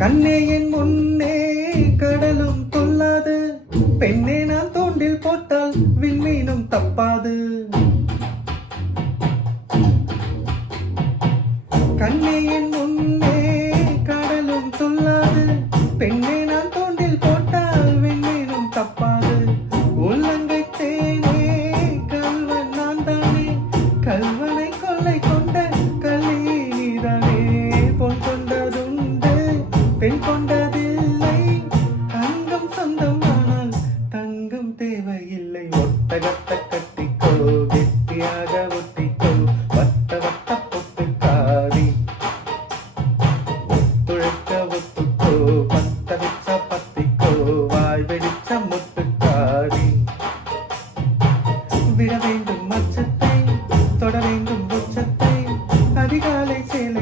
கண்ணே என் முன்னே கடலும் கொள்ளாது, பெண்ணே நான் தோண்டில் போட்டால் விண்மீனும் தப்பாது. கண்ணே என் முன்னே கடலும் கொள்ளாது, பெண்ணே நான் தோண்டில் போட்டால் விண்மீனும் தப்பாது. உள்ளங்கை தேனே கல்வன் நான் தானே, கல்வனை கொள்ளை கொண்ட கள்ளி நீதானே. பொன் கொண்டதுண்டு பெண் கொண்டதில்லை, தங்கம் சொந்தமானால் தங்கம் தேவையில்லை. ஒட்டகத்தை கட்டிக்கோ கெட்டியாக ஒட்டிக்கோ, வட்ட வட்ட பொட்டுக்காரி ஒத்துழைக்க ஒத்துக்கோ, பத்த வச்ச பத்திக்கோ வாய் வெடிச்ச முட்டுக்காரி. விட வேண்டும் மச்சத்தை தொட வேண்டும் உச்சத்தை, அதிகாலை சேல